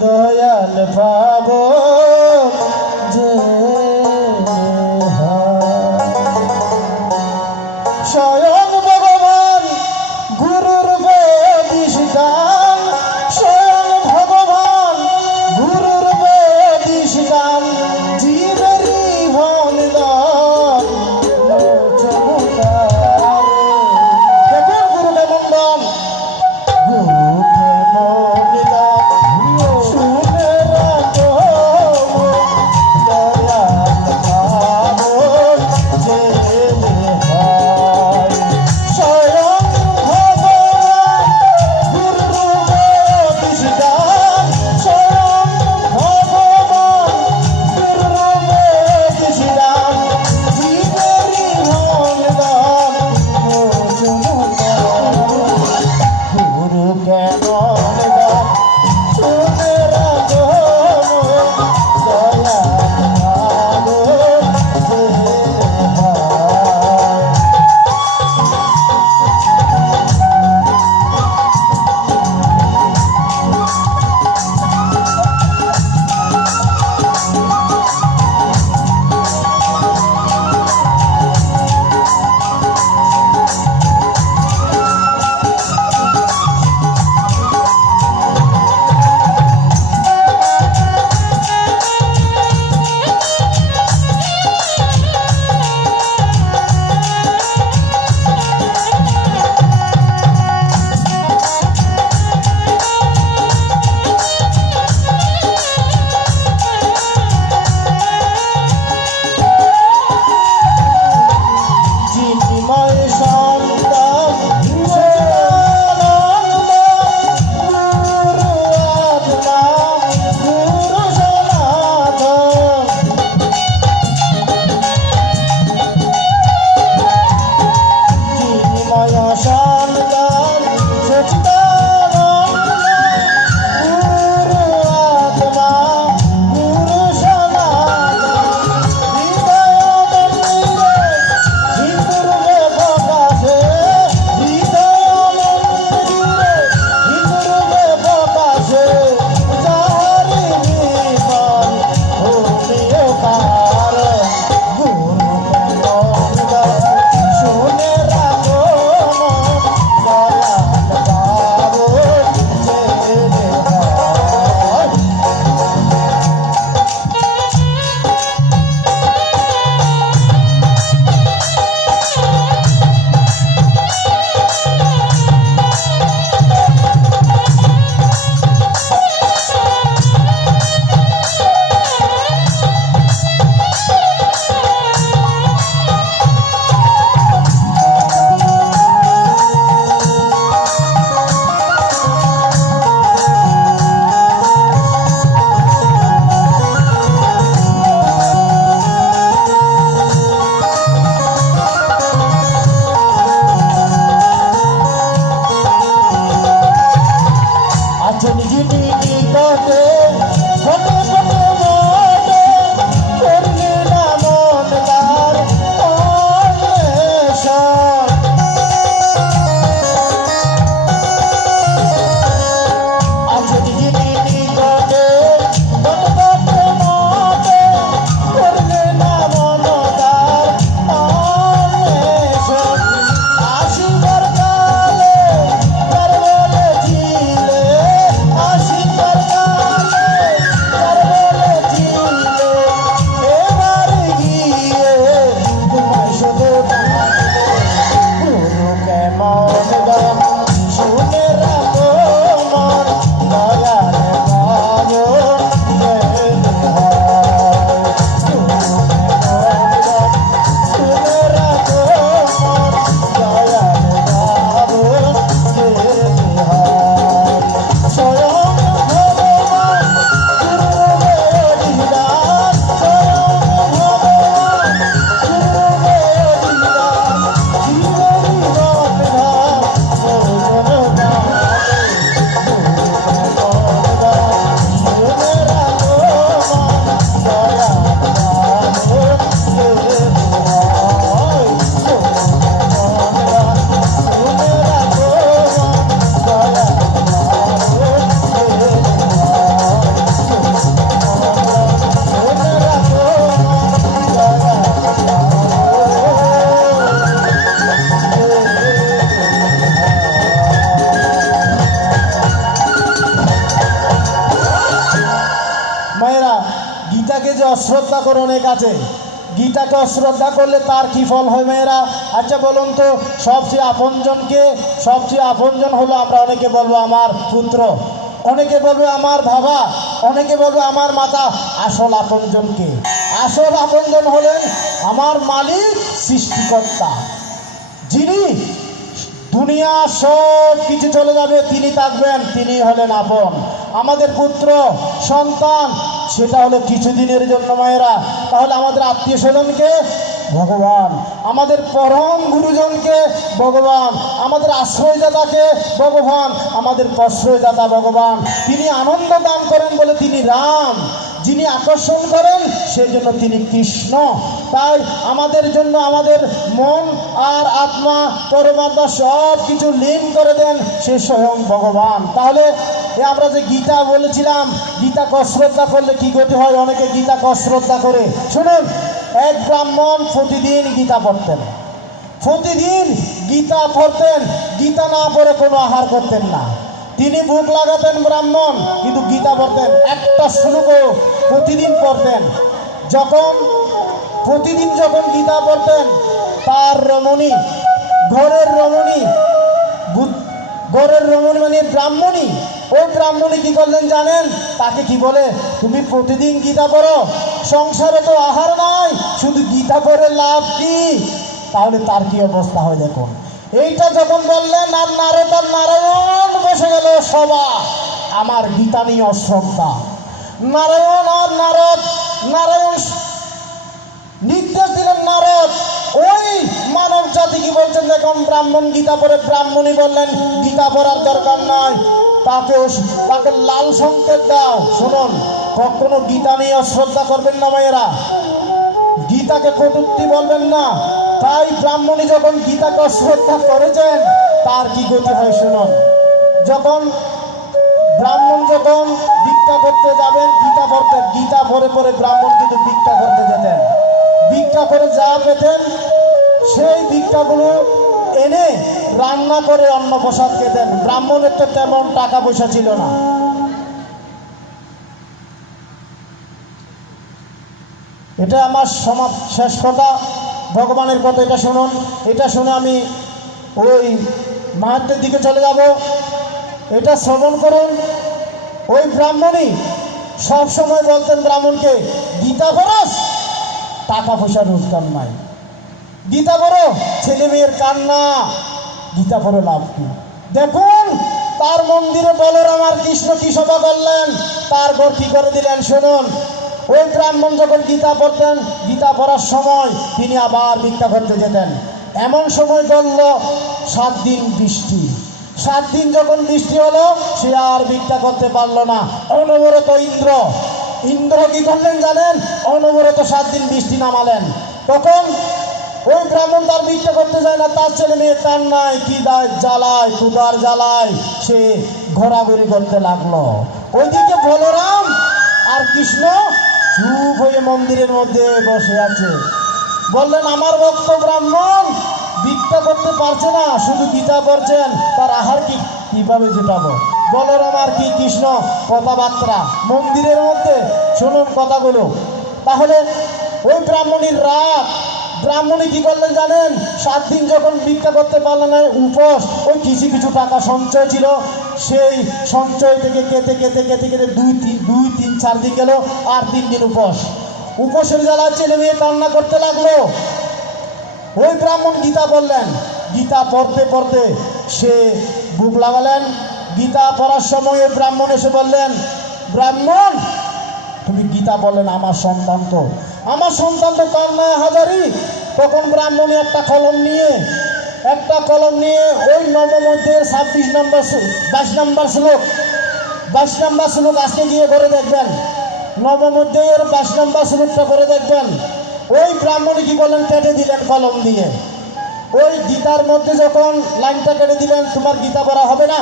দয়াল পাবো যে স্বয়ং ভগবান গুরুর বেদিস গান, স্বয়ং ভগবান গুরুর বেদিস গান, জীবেরই ভনদান চমৎকার। দেখুন গুরুকে মন্দন, গুরুকে মন্দন শুনে রাখো অশ্রদ্ধা করে অনেক আছে। গীতাকে অশ্রদ্ধা করলে তার কি ফল হয় মেয়েরা? আচ্ছা বলুন তো, সবচেয়ে আপনজনকে, সবচেয়ে আপনজন হলো, আমরা অনেকে বলবো আমার পুত্র, অনেকে বলবে আমার বাবা, অনেকে বলবে আমার মাতা। আসল আপনজনকে, আসল আপনজন হলেন আমার মালিক, সৃষ্টিকর্তা, যিনি দুনিয়া সব কিছু চলে যাবে, তিনি থাকবেন, তিনি হলেন আপন। আমাদের পুত্র সন্তান, সেটা হলো কিছুদিনের জন্য মায়েরা। তাহলে আমাদের আত্মীয় স্বজনকে ভগবান, আমাদের পরম গুরুজনকে ভগবান, আমাদের আশ্রয়দাতাকে ভগবান, আমাদের প্রশ্রয়দাতা ভগবান। তিনি আনন্দ দান করেন বলে তিনি রাম, যিনি আকর্ষণ করেন সেজন্য তিনি কৃষ্ণ। তাই আমাদের জন্য আমাদের মন আর আত্মা পরমাত্মা সব কিছু লীন করে দেন সে স্বয়ং ভগবান। তাহলে আমরা যে গীতা বলেছিলাম, গীতাকে অশ্রদ্ধা করলে কি গতি হয়? অনেকে গীতাকে অশ্রদ্ধা করে। শুনুন, এক ব্রাহ্মণ প্রতিদিন গীতা পড়তেন, প্রতিদিন গীতা পড়তেন, গীতা না পড়ে কোনো আহার করতেন না। তিনি ভোগ লাগাতেন ব্রাহ্মণ, কিন্তু গীতা পড়তেন, একটা শ্লোকও প্রতিদিন পড়তেন। প্রতিদিন যখন গীতা পড়তেন, তার রমণী, ঘরের রমণী মানে ব্রাহ্মণী, ওই ব্রাহ্মণী কি করলেন জানেন? তাকে কি বলে, তুমি প্রতিদিন গীতা পড়ো, সংসারে তো আহার নাই, শুধু গীতা পড়ে লাভ কি? তাহলে তার কি অবস্থা হয় দেখুন। এইটা যখন বললেন, আর নারায়ণ বসে গেল সভা, আমার গীতা নিয়ে অশ্রদ্ধা। নারায়ণ আর নারায়ণ নির্দেশ দিলেন, নারদ ওই মানব জাতি কি বলছেন দেখুন, ব্রাহ্মণ গীতা পড়ে। ব্রাহ্মণী বললেন গীতা পড়ার দরকার নয়, তাকে লাল সংকেত দাও। শুনুন, কখনো গীতা নিয়ে অশ্রদ্ধা করবেন না মায়েরা, গীতাকে কটূক্তি বলবেন না। তাই ব্রাহ্মণী যখন গীতাকে অশ্রদ্ধা করেছেন, তার কি গতি হয় শুনুন। ব্রাহ্মণ যখন ভিক্ষা করতে যাবেন, গীতা পড়তেন, গীতা পড়ে পড়ে ব্রাহ্মণ কিন্তু ভিক্ষা করতে যেতেন। ভিক্ষা করে যা পেতেন সেই ভিক্ষাগুলো এনে রান্না করে অন্ন প্রসাদ খেতেন। ব্রাহ্মণের তো তেমন টাকা পয়সা ছিল না। এটা আমার শেষ কথা, ভগবানের কথা। এটা শুনুন, এটা শুনে আমি ওই মাহাত্মের দিকে চলে যাব। এটা শ্রবণ করুন। ওই ব্রাহ্মণী সব সময় বলতেন ব্রাহ্মণকে, গীতা পড়াস, টাকা পয়সা রোজগার নাই, গীতা পড়ো, ছেলে মেয়ের কান্না, গীতা পড়ে লাভ কি? দেখুন তার মন্দিরে বলরাম আর কৃষ্ণ কি সভা করলেন, তার ঘর কি করে দিলেন শুনুন। ওই ব্রাহ্মণ যখন গীতা পড়তেন, গীতা পড়ার সময় তিনি আবার ভিক্ষা করতে যেতেন। এমন সময় চলল 7 দিন বৃষ্টি। 7 দিন যখন বৃষ্টি হলো, সে আর ভিক্ষা করতে পারলো না। অনবরত ইন্দ্র কি করলেন জানেন? অনবরত 7 দিন বৃষ্টি নামালেন। তখন ওই ব্রাহ্মণ তার ভিক্ষা করতে যায় না, তার ছেলে মেয়ে কান্নায় কি জ্বালায়, ক্ষুধার জ্বালায় সে ঘোরাঘুরি করতে লাগলো। ওইদিকে বলরাম আর কৃষ্ণ চুপ হয়ে মন্দিরের মধ্যে বসে আছে। বললেন, আমার ভক্ত ব্রাহ্মণ ভিক্ষা করতে পারছে না, শুধু গীতা পড়ছেন, তার আহার কিভাবে জোটাবো? বলরাম আর কি কৃষ্ণ কথাবার্তা মন্দিরের মধ্যে, শুনুন কথাগুলো। তাহলে ওই ব্রাহ্মণীর রাগ, ব্রাহ্মণী কি করলেন জানেন? 7 দিন যখন ভিক্ষা করতে পারলেন না, উপোস, ওই কিছু টাকা সঞ্চয় ছিল, সেই সঞ্চয় থেকে কেটে 2-3-4 দিন গেল, আর 3 দিন উপোসের জ্বালা ছেলে মেয়ে কান্না করতে লাগলো। ওই ব্রাহ্মণ গীতা বললেন, গীতা পড়তে পড়তে সে বুক লাগালেন। গীতা পড়ার সময় ব্রাহ্মণ এসে বললেন, ব্রাহ্মণ তুমি গীতা বললেন, আমার সন্তান তো কান্নায় হাজারি। তখন ব্রাহ্মণী একটা কলম নিয়ে ওই নবম অধ্যায়ের 22 নম্বর শ্লোক আজকে গিয়ে করে দেখবেন, নবম অধ্যায়ের 22 নম্বর শ্লোকটা করে দেখবেন। ওই ব্রাহ্মণী কি করলেন, কেটে দিলেন কলম দিয়ে। ওই গীতার মধ্যে যখন লাইনটা কেটে দিলেন, তোমার গীতা পড়া হবে না,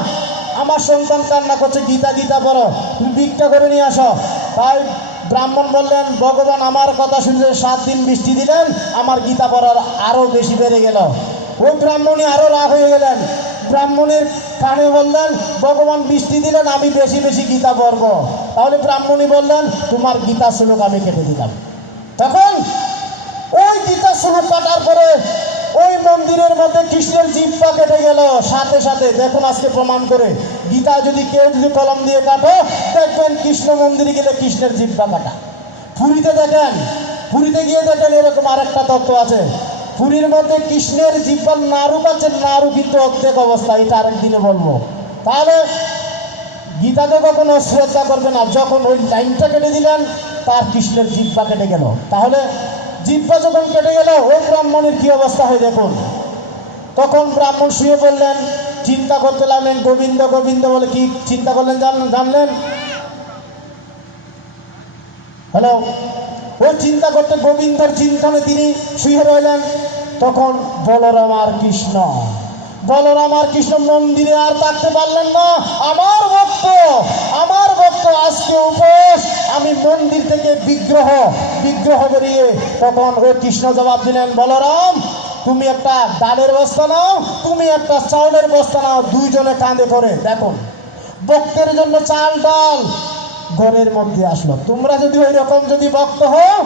আমার সন্তান কান্না করছে, গীতা পড়ো, তুমি ভিক্ষা করে নিয়ে আসো। তাই ব্রাহ্মণ বললেন, ভগবান আমার কথা শুনলে 7 দিন বৃষ্টি দিলেন, আমার গীতা পড়ার আরো বেশি বেড়ে গেল। ওই ব্রাহ্মণী আরো রাগ হয়ে গেলেন। ব্রাহ্মণের কানে বললেন, ভগবান বৃষ্টি দিলেন, আমি বেশি গীতা পড়ব। তাহলে ব্রাহ্মণী বললেন তোমার গীতা শ্লোক আমি কেটে দিলাম। তখন ওই গীতা শ্লোক কাটার পরে ওই মন্দিরের মধ্যে কৃষ্ণের জিহ্বা কেটে গেল সাথে সাথে। দেখুন আজকে প্রমাণ করে, গীতা যদি কেউ যদি কলম দিয়ে কাটো দেখবেন কৃষ্ণ মন্দিরে গেলে কৃষ্ণের জিহ্বা কাটা। পুরীতে দেখেন, পুরীতে গিয়ে দেখেন এরকম আরেকটা তত্ত্ব আছে, পুরীর মধ্যে কৃষ্ণের জিহ্বার নাড়ু পাচ্ছে, নাড়ু কিন্তু অর্ধেক অবস্থা, এটা আরেকদিনে বলবো। তাহলে গীতাকে কখনো শ্রদ্ধা করবে না। যখন ওই লাইনটা কেটে দিলেন তার কৃষ্ণের জিহ্বা কেটে গেল। তাহলে জিহ্বা যখন কেটে গেল ওই ব্রাহ্মণের কি অবস্থা হয় দেখুন। তখন ব্রাহ্মণ শুয়ে পড়লেন, চিন্তা করতে লাগলেন, গোবিন্দ গোবিন্দ বলে কি চিন্তা করলেন জানলেন? হ্যালো, ওই চিন্তা করতে গোবিন্দর চিন্তনে তিনি শুয়ে রইলেন। তখন বলরাম আর কৃষ্ণ মন্দিরে আর থাকতে পারলেন না। আমার ভক্ত আজকে উপোস, আমি মন্দির থেকে বিগ্রহ বেরিয়ে। তখন ওই কৃষ্ণ জবাব দিলেন, বলরাম তুমি একটা ডালের বস্তা নাও, তুমি একটা চাউলের বস্তা নাও, দুইজনে কাঁধে করে। দেখুন ভক্তের জন্য চাল ডাল ঘরের মধ্যে আসলো। তোমরা যদি ওই রকম যদি ভক্ত হও,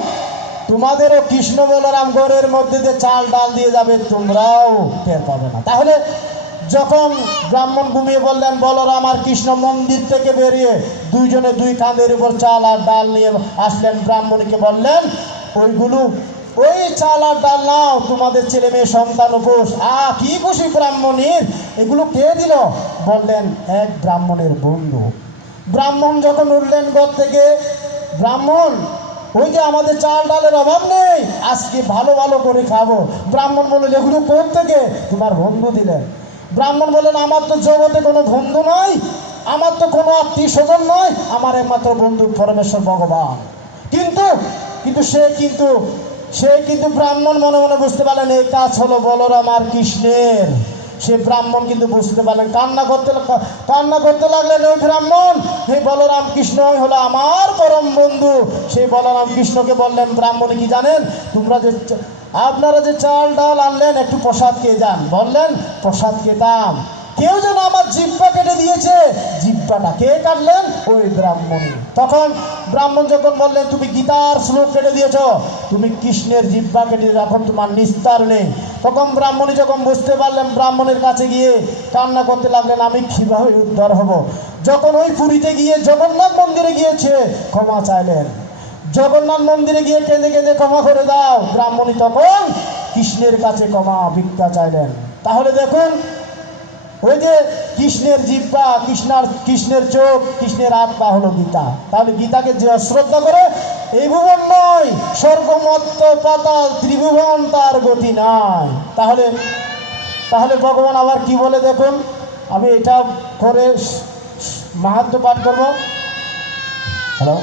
তোমাদেরও কৃষ্ণ বলরাম ঘরের মধ্যে যে চাল ডাল দিয়ে যাবে, তোমরাও টের পাবে না। তাহলে যখন ব্রাহ্মণ ঘুমিয়ে বললেন, বলরাম আর কৃষ্ণ মন্দির থেকে বেরিয়ে দুইজনে দুই কাঁধের উপর চাল আর ডাল নিয়ে আসলেন। ব্রাহ্মণকে বললেন, ওই চাল আর ডাল নাও, তোমাদের ছেলে মেয়ে সন্তান উপোস। কি খুশি ব্রাহ্মণীর, এগুলো কে দিল? বললেন এক ব্রাহ্মণের বন্ধু। ব্রাহ্মণ যখন উঠলেন ঘর থেকে, ব্রাহ্মণ ওই যে আমাদের চাল ডালের অভাব নেই, আজকে ভালো ভালো করে খাবো। ব্রাহ্মণ বললেন এগুলো কোথা থেকে? তোমার বন্ধু দিলেন। ব্রাহ্মণ বললেন আমার তো জগতে কোনো বন্ধু নয়, আমার তো কোনো আত্মীয় স্বজন নয়, আমার একমাত্র বন্ধু পরমেশ্বর ভগবান। কিন্তু সে কিন্তু ব্রাহ্মণ মনে মনে বুঝতে পারলেন এই কাজ হলো বলরাম আর কৃষ্ণের। সে ব্রাহ্মণ কিন্তু বুঝতে পারলেন, কান্না করতে লাগলেন ওই ব্রাহ্মণ, হে বলরাম কৃষ্ণ হলো আমার পরম বন্ধু। সেই বলরাম কৃষ্ণকে বললেন, ব্রাহ্মণ কি জানেন, আপনারা যে চাল ডাল আনলেন একটু প্রসাদ খেয়ে যান। বললেন প্রসাদ খেতাম, কেউ যেন আমার জিহ্বা কেটে দিয়েছে। জিহ্বাটা কে কাটলেন? ওই ব্রাহ্মণী। তখন ব্রাহ্মণ যখন বললেন তুমি গীতার শ্লোক কেটে দিয়েছ, তুমি কৃষ্ণের জিহ্বা কেটে দিয়েছ, এখন তোমার নিস্তার নেই। তখন ব্রাহ্মণী যখন বুঝতে পারলেন, ব্রাহ্মণের কাছে গিয়ে কান্না করতে লাগলেন, আমি কিভাবে উদ্ধার হব। যখন ওই পুরীতে গিয়ে জগন্নাথ মন্দিরে গিয়েছে ক্ষমা চাইলেন, জগন্নাথ মন্দিরে গিয়ে কেঁদে কেঁদে ক্ষমা করে দাও। ব্রাহ্মণী তখন কৃষ্ণের কাছে ক্ষমা ভিক্ষা চাইলেন। তাহলে দেখুন ওই যে কৃষ্ণের জিহ্বা, কৃষ্ণের চোখ, কৃষ্ণের আত্মা হলো গীতা। তাহলে গীতাকে যে অশ্রদ্ধা করে, এই ভুবন নয়, স্বর্গ মর্ত্য পাতাল ত্রিভুবন তার গতি নাই। তাহলে ভগবান আবার কি বলে দেখুন, আমি এটা করে মাহাত্ম্য পাঠ করবো। হ্যালো।